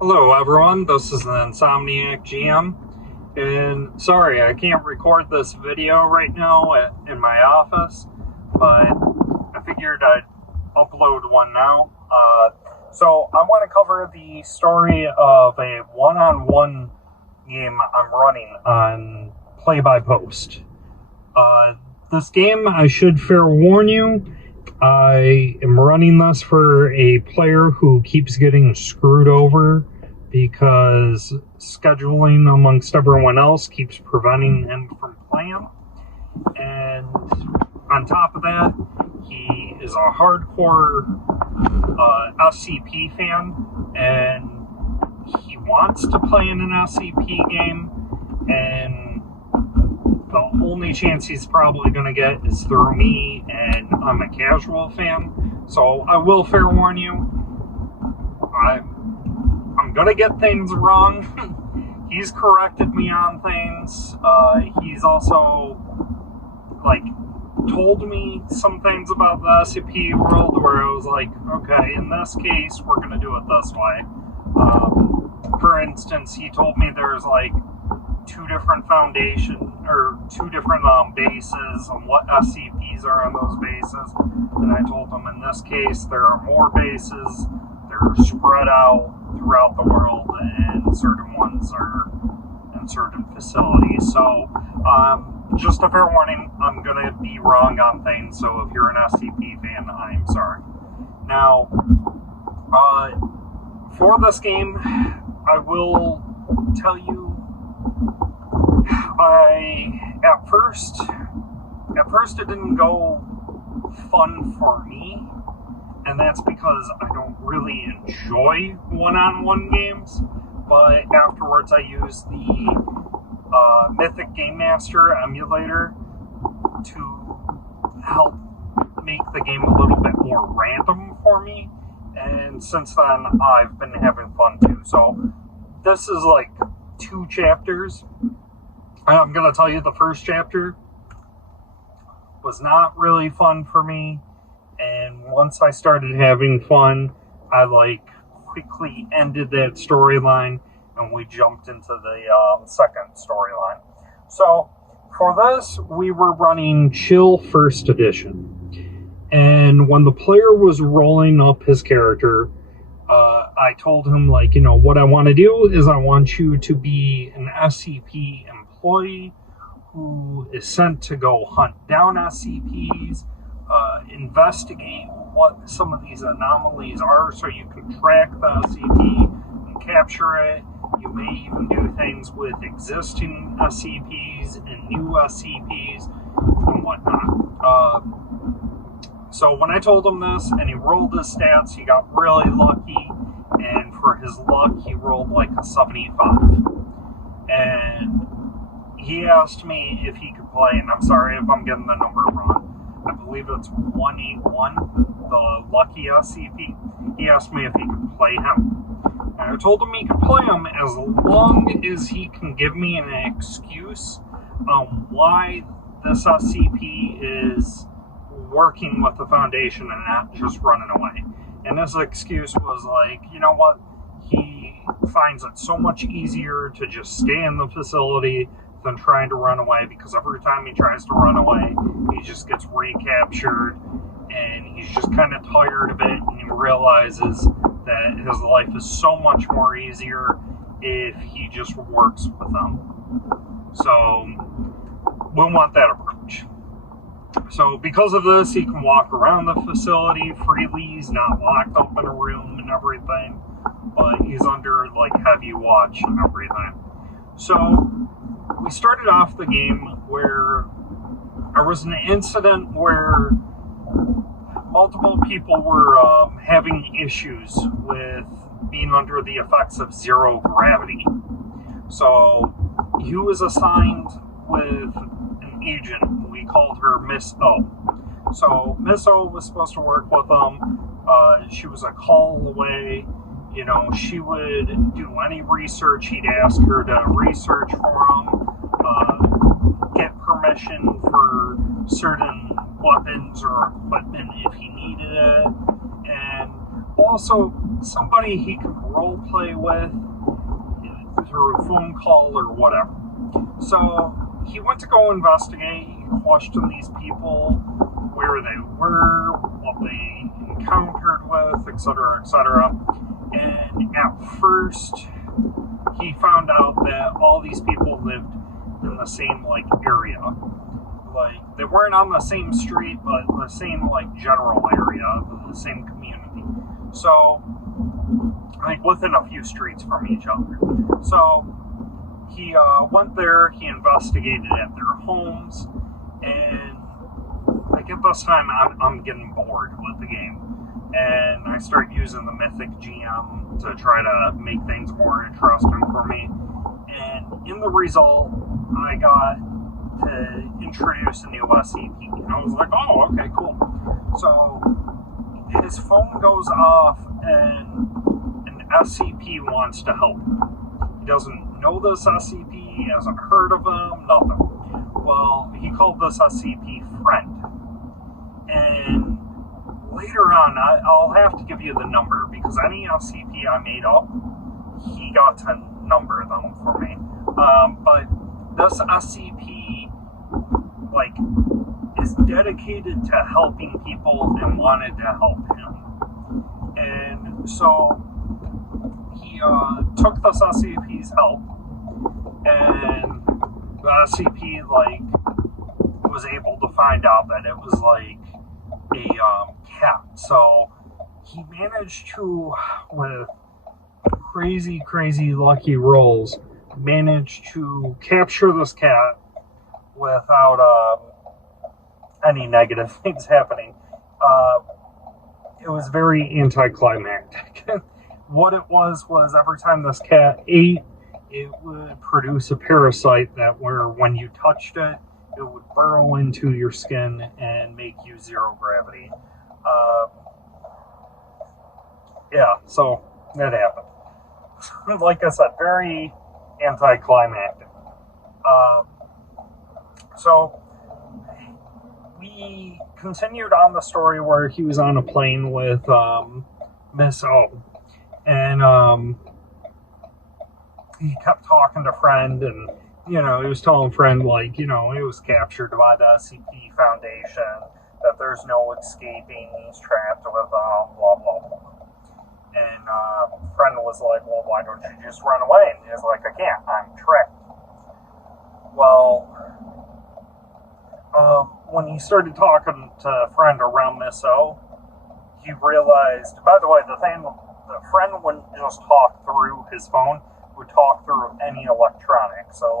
Hello everyone, this is the Insomniac GM, and sorry I can't record this video right now in my office, but I figured I'd upload one now. So I want to cover the story of a one-on-one game I'm running on Play by Post. This game, I should fair warn you, I am running this for a player who keeps getting screwed over because scheduling amongst everyone else keeps preventing him from playing. And on top of that, he is a hardcore SCP fan, and he wants to play in an SCP game, and the only chance he's probably going to get is through me, and I'm a casual fan. So I will fair warn you, I'm going to get things wrong. He's corrected me on things. He's also, told me some things about the SCP world where I was like, okay, in this case, we're going to do it this way. For instance, he told me there's, two different bases and what SCPs are on those bases. And I told him in this case there are more bases. They're spread out throughout the world, and certain ones are in certain facilities. So, just a fair warning, I'm going to be wrong on things. So if you're an SCP fan, I'm sorry. Now, for this game, I will tell you, at first it didn't go fun for me, and that's because I don't really enjoy one-on-one games, but afterwards I used the Mythic Game Master emulator to help make the game a little bit more random for me, and since then I've been having fun too. So this is 2 chapters. I'm going to tell you the first chapter was not really fun for me, and once I started having fun, I quickly ended that storyline and we jumped into the second storyline. So for this, we were running Chill First Edition, and when the player was rolling up his character, I told him, what I want to do is I want you to be an SCP employee who is sent to go hunt down SCPs, investigate what some of these anomalies are so you can track the SCP and capture it. You may even do things with existing SCPs and new SCPs and whatnot. So when I told him this and he rolled his stats, he got really lucky, and for his luck he rolled a 75. And he asked me if he could play, and I'm sorry if I'm getting the number wrong, I believe it's 181, the lucky SCP. He asked me if he could play him. And I told him he could play him as long as he can give me an excuse on why this SCP is working with the Foundation and not just running away. And his excuse was you know what? He finds it so much easier to just stay in the facility than trying to run away, because every time he tries to run away, he just gets recaptured, and he's just kind of tired of it, and he realizes that his life is so much more easier if he just works with them. So we'll want that approach. So because of this, he can walk around the facility freely. He's not locked up in a room and everything, but he's under heavy watch and everything. So we started off the game where there was an incident where multiple people were having issues with being under the effects of zero gravity. So he was assigned with an agent. We called her Miss O. So Miss O was supposed to work with him. She was a call away. She would do any research he'd ask her to research for him, get permission for certain weapons or equipment if he needed it, and also somebody he could role play with through a phone call or whatever. So he went to go investigate, question these people, where they were, what they encountered with, etc., etc. And at first, he found out that all these people lived in the same, area. They weren't on the same street, but the same, general area, the same community. So, within a few streets from each other. So, he went there, he investigated at their homes, and at this time, I'm getting bored with the game. And I start using the Mythic GM to try to make things more interesting for me. And in the result, I got to introduce a new SCP. And I was like, oh, okay, cool. So his phone goes off and an SCP wants to help him. He doesn't know this SCP, he hasn't heard of him, nothing. Well, he called this SCP Friend. And later on, I'll have to give you the number, because any SCP I made up, he got to number them for me. But this SCP, is dedicated to helping people and wanted to help him. And so he took this SCP's help, and the SCP, was able to find out that it was, a cat. So he managed to, with crazy lucky rolls, managed to capture this cat without any negative things happening. It was very anticlimactic. What it was every time this cat ate, it would produce a parasite that when you touched it, it would burrow into your skin and make you zero gravity. So that happened. Like I said, very anticlimactic. So we continued on the story where he was on a plane with Miss O. And he kept talking to Friend, and he was telling Friend, he was captured by the SCP Foundation, that there's no escaping, he's trapped with blah, blah, blah. And Friend was like, well, why don't you just run away? And he was like, I can't, I'm trapped. Well, when he started talking to Friend around Miss O, he realized, by the way, the Friend wouldn't just talk through his phone, would talk through any electronic. So,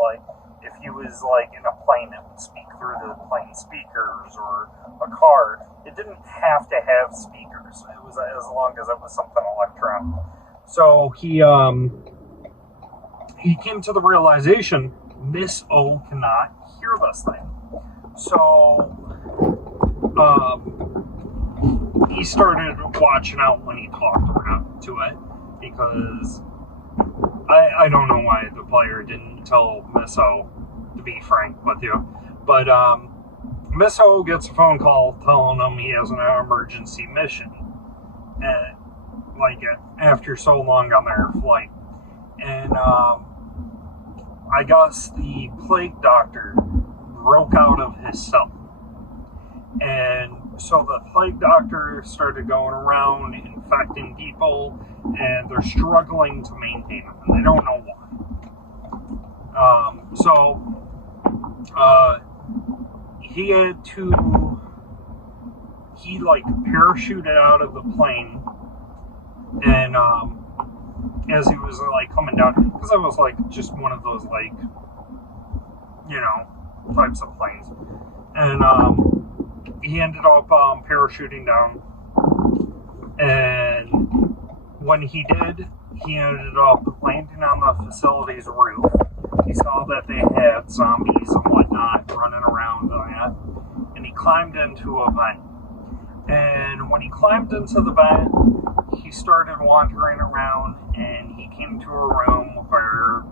if he was, in a plane, it would speak through the plane speakers, or a car. It didn't have to have speakers. It was as long as it was something electronic. So, he came to the realization, Miss O cannot hear this thing. So, he started watching out when he talked around to it, because I don't know why the player didn't tell Miss O, to be frank with you, but Miss O gets a phone call telling him he has an emergency mission, and after so long on their flight, and I guess the plague doctor broke out of his cell, and so the plague doctor started going around infecting people, and they're struggling to maintain them, and they don't know why. He had to, parachuted out of the plane, and as he was coming down, because it was just one of those types of planes, and he ended up parachuting down, and when he did, he ended up landing on the facility's roof. He saw that they had zombies and whatnot running around that, and he climbed into a vent. And when he climbed into the vent, he started wandering around, and he came to a room where,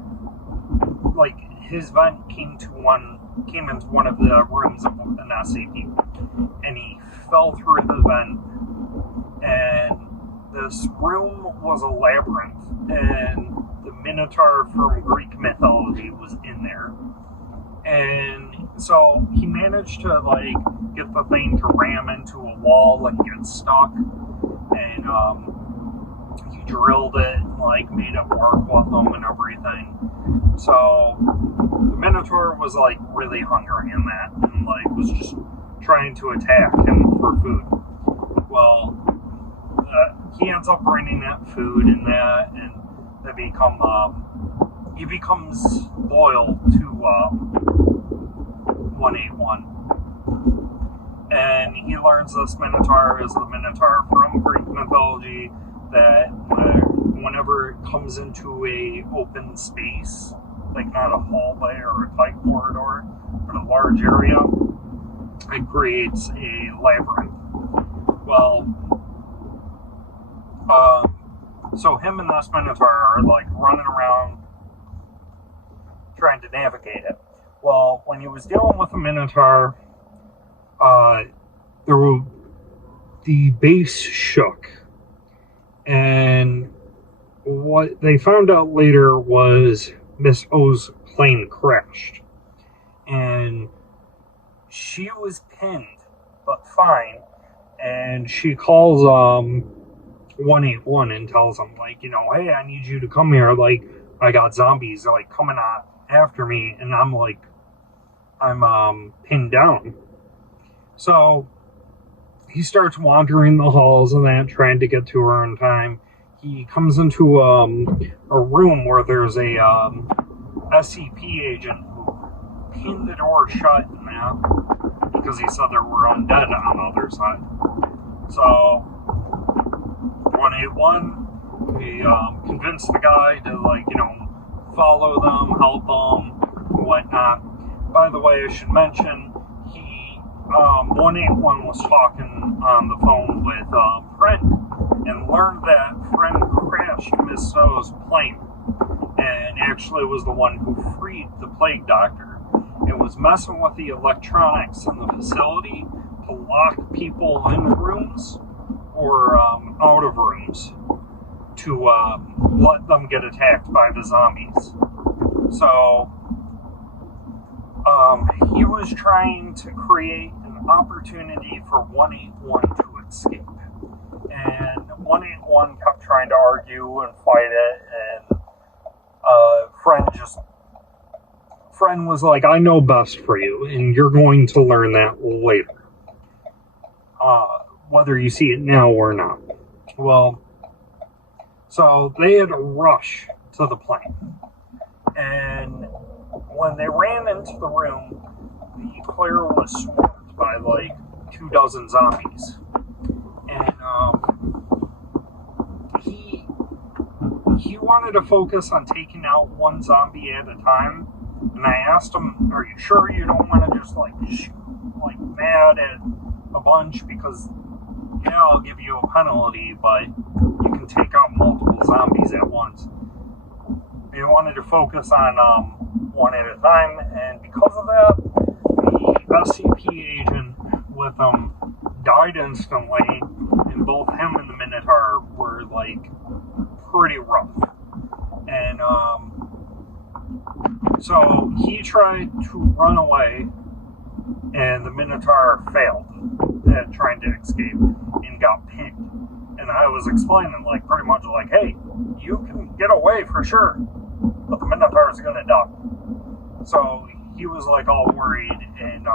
his vent came into one of the rooms of an SCP, and he fell through the vent, and this room was a labyrinth, and the Minotaur from Greek mythology was in there. And so he managed to like get the thing to ram into a wall and get stuck. And he drilled it and like made it work with him and everything. So the Minotaur was like really hungry in that and like was just trying to attack him for food. Well, he ends up bringing that food and that, and they become he becomes loyal to 181, and he learns this Minotaur is the Minotaur from Greek mythology, that whenever it comes into a open space, like not a hallway or a tight corridor, but a large area, it creates a labyrinth. Well, so him and this Minotaur are like running around trying to navigate it. Well, when he was dealing with the Minotaur, the base shook. And what they found out later was Miss O's plane crashed. And she was pinned, but fine. And she calls 181 and tells him, like, you know, hey, I need you to come here. Like, I got zombies, like, coming after me. And I'm pinned down. So he starts wandering the halls and that, trying to get to her in time. He comes into a room where there's a SCP agent who pinned the door shut and that, because he said there were undead on the other side. So 181, he convinced the guy to, like, you know, follow them, help them, whatnot. By the way, I should mention, 181 was talking on the phone with Friend, and learned that Friend crashed Miss O's plane, and actually was the one who freed the plague doctor. It was messing with the electronics in the facility to lock people in rooms or out of rooms to let them get attacked by the zombies. So he was trying to create an opportunity for 181 to escape. And 181 kept trying to argue and fight it, and Friend was like, I know best for you, and you're going to learn that later. Whether you see it now or not. Well, so they had to rush to the plane. And when they ran into the room, the player was swarmed by like 24 zombies. And he wanted to focus on taking out one zombie at a time. And I asked him, are you sure you don't want to just like shoot like mad at a bunch? Because, yeah, I'll give you a penalty, but you can take out multiple zombies at once. He wanted to focus on one at a time, and because of that, the SCP agent with him died instantly, and both him and the Minotaur were like pretty rough. And so he tried to run away, and the Minotaur failed at trying to escape and got pinned. And I was explaining, like, pretty much like, hey, you can get away for sure, but the Minotaur is gonna die. So he was like all worried, and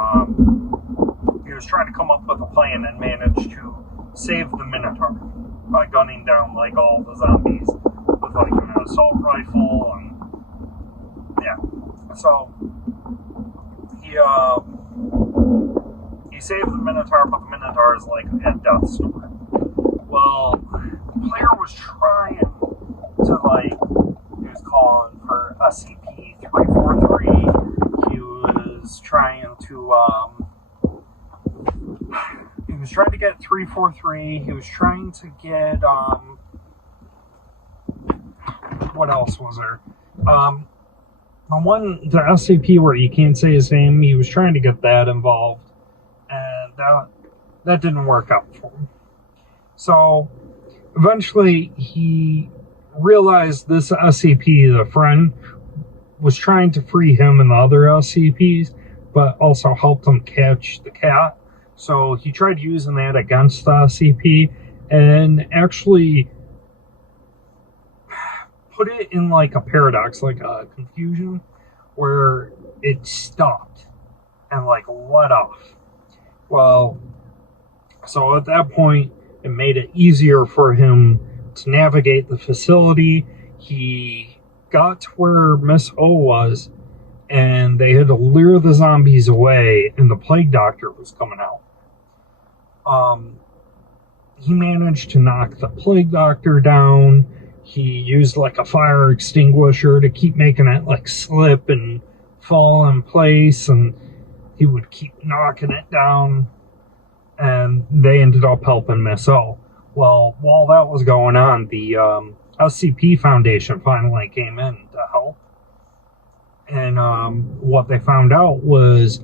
he was trying to come up with a plan and managed to save the Minotaur by gunning down like all the zombies with like an assault rifle, and yeah. So he saved the Minotaur, but the Minotaur is like at death's door. Well, the player was trying to like, he was calling for SCP-343. He was trying to get 343. He was trying to get what else was there? The SCP where you can't say his name, he was trying to get that involved, and that didn't work out for him. So eventually he realized this SCP, the friend, was trying to free him and the other SCPs, but also helped him catch the cat. So he tried using that against the SCP and actually put it in like a paradox, like a confusion, where it stopped and like let off. Well, so at that point, it made it easier for him to navigate the facility. He got to where Miss O was, and they had to lure the zombies away, and the plague doctor was coming out. He managed to knock the plague doctor down. He used like a fire extinguisher to keep making it like slip and fall in place, and he would keep knocking it down, and they ended up helping Miss O. Well, while that was going on, the SCP Foundation finally came in to help. And what they found out was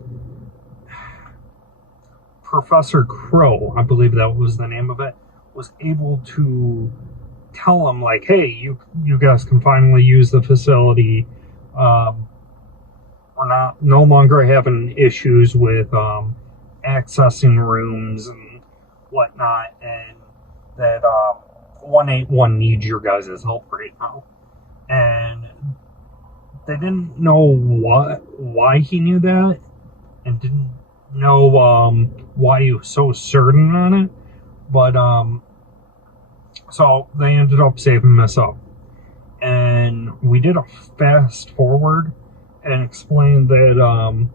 Professor Crow, I believe that was the name of it, was able to tell them, like, hey, you guys can finally use the facility. We're no longer having issues with accessing rooms and whatnot, and that 181 needs your guys' help right now. And they didn't know why he knew that, and didn't know why he was so certain on it, but so they ended up saving Miss O. And we did a fast forward and explained that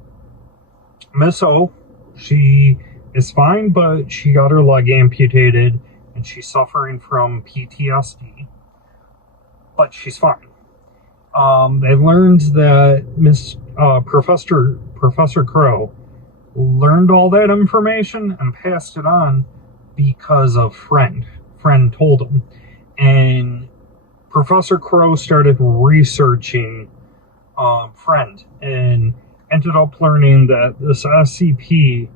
Miss O, she is fine, but she got her leg amputated and she's suffering from PTSD, but she's fine. They learned that Professor Crow learned all that information and passed it on because of Friend. Friend told him. And Professor Crow started researching Friend and ended up learning that this SCP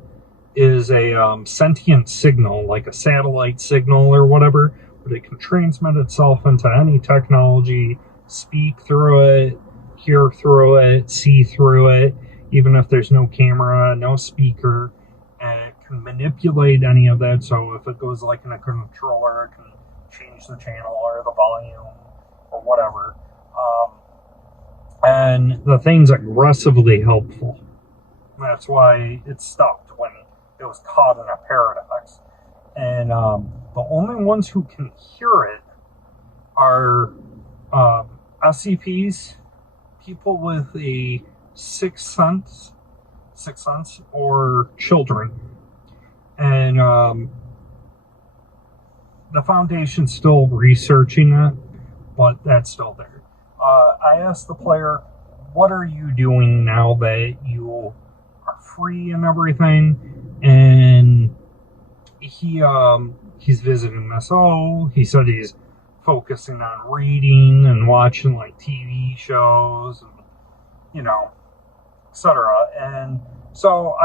is a sentient signal, like a satellite signal or whatever, but it can transmit itself into any technology, speak through it, hear through it, see through it, even if there's no camera, no speaker, and it can manipulate any of that. So if it goes like in a controller, it can change the channel or the volume or whatever. And the thing's aggressively helpful. That's why it stopped when it was caught in a paradox. And the only ones who can hear it are SCPs, people with a sixth sense, or children. And the Foundation's still researching it, but that's still there. I asked the player, what are you doing now that you are free and everything? And he's visiting Miss O. He said he's focusing on reading and watching like TV shows and, etc. And so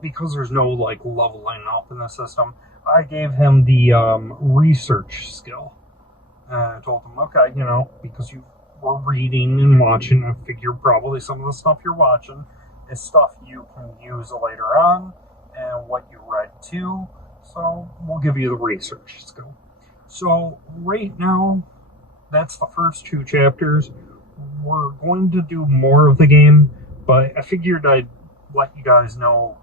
because there's no like leveling up in the system, I gave him the research skill. And I told him, okay, because you were reading and watching, I figure probably some of the stuff you're watching is stuff you can use later on and what you read too. So we'll give you the research skill. So right now, that's the first 2 chapters. We're going to do more of the game, but I figured I'd let you guys know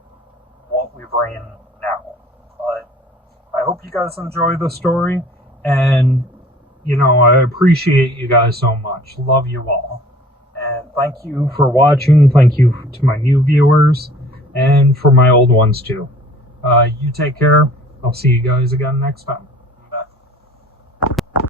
what we've ran now. But I hope you guys enjoy the story, and I appreciate you guys so much. Love you all. And thank you for watching. Thank you to my new viewers, and for my old ones too. You take care. I'll see you guys again next time.